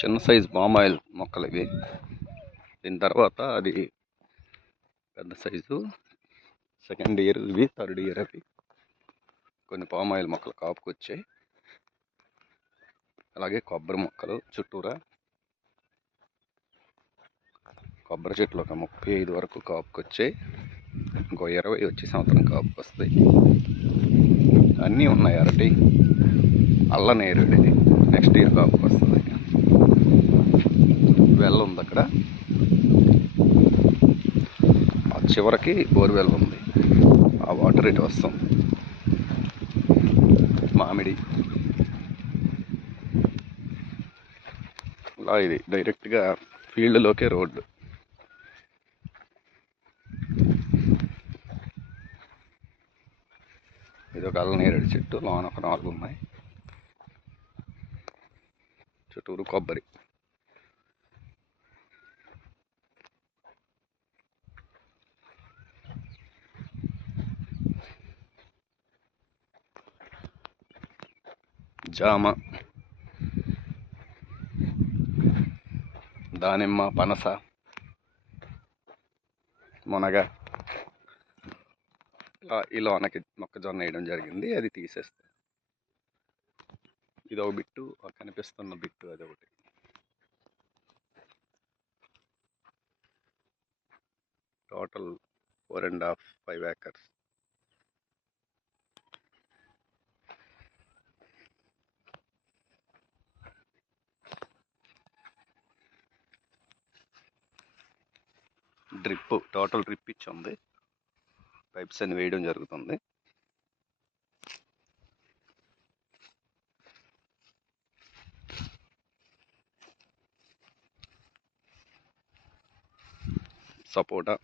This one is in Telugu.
చిన్న సైజు పామాయిల్ మొక్కలు ఇవి. దీని తర్వాత అది పెద్ద సైజు సెకండ్ ఇయర్, ఇవి థర్డ్ ఇయర్. అవి కొన్ని పామాయిల్ మొక్కలు కాపుకొచ్చాయి. అలాగే కొబ్బరి మొక్కలు చుట్టూరా కొబ్బరి చెట్లు ఒక 35 వరకు కాపుకొచ్చాయి. ఇంకో 20 వచ్చే సంవత్సరం కాపుకొస్తాయి. అన్నీ ఉన్నాయి. అరటి, అల్ల నేరేడు నెక్స్ట్ ఇయర్ కాపుకొస్తుంది. వెల్ ఉంది అక్కడ, ఆ చివరికి బోర్వెల్ ఉంది. ఆ వాటర్ ఇటు వస్తుంది. మామిడి ఇలా ఇది డైరెక్ట్గా ఫీల్డ్లోకే రోడ్డు. ఇది ఒక అల్ల నేరేడు చెట్టు, లోన ఒక 4 ఉన్నాయి. చుట్టూరు కొబ్బరి. జామ, దానిమ్మ, పనస, మునగ. ఈ లోనకి మొక్కజొన్న వేయడం జరిగింది. అది తీసేస్తాం. ఇది ఒక బిట్టు, కనిపిస్తున్న బిట్టు అదొకటి. Total 4.5 5 acres. Drip, total drip ఇచ్చి ఉంది. పైప్స్ అన్ని వేయడం జరుగుతుంది. సపోటా,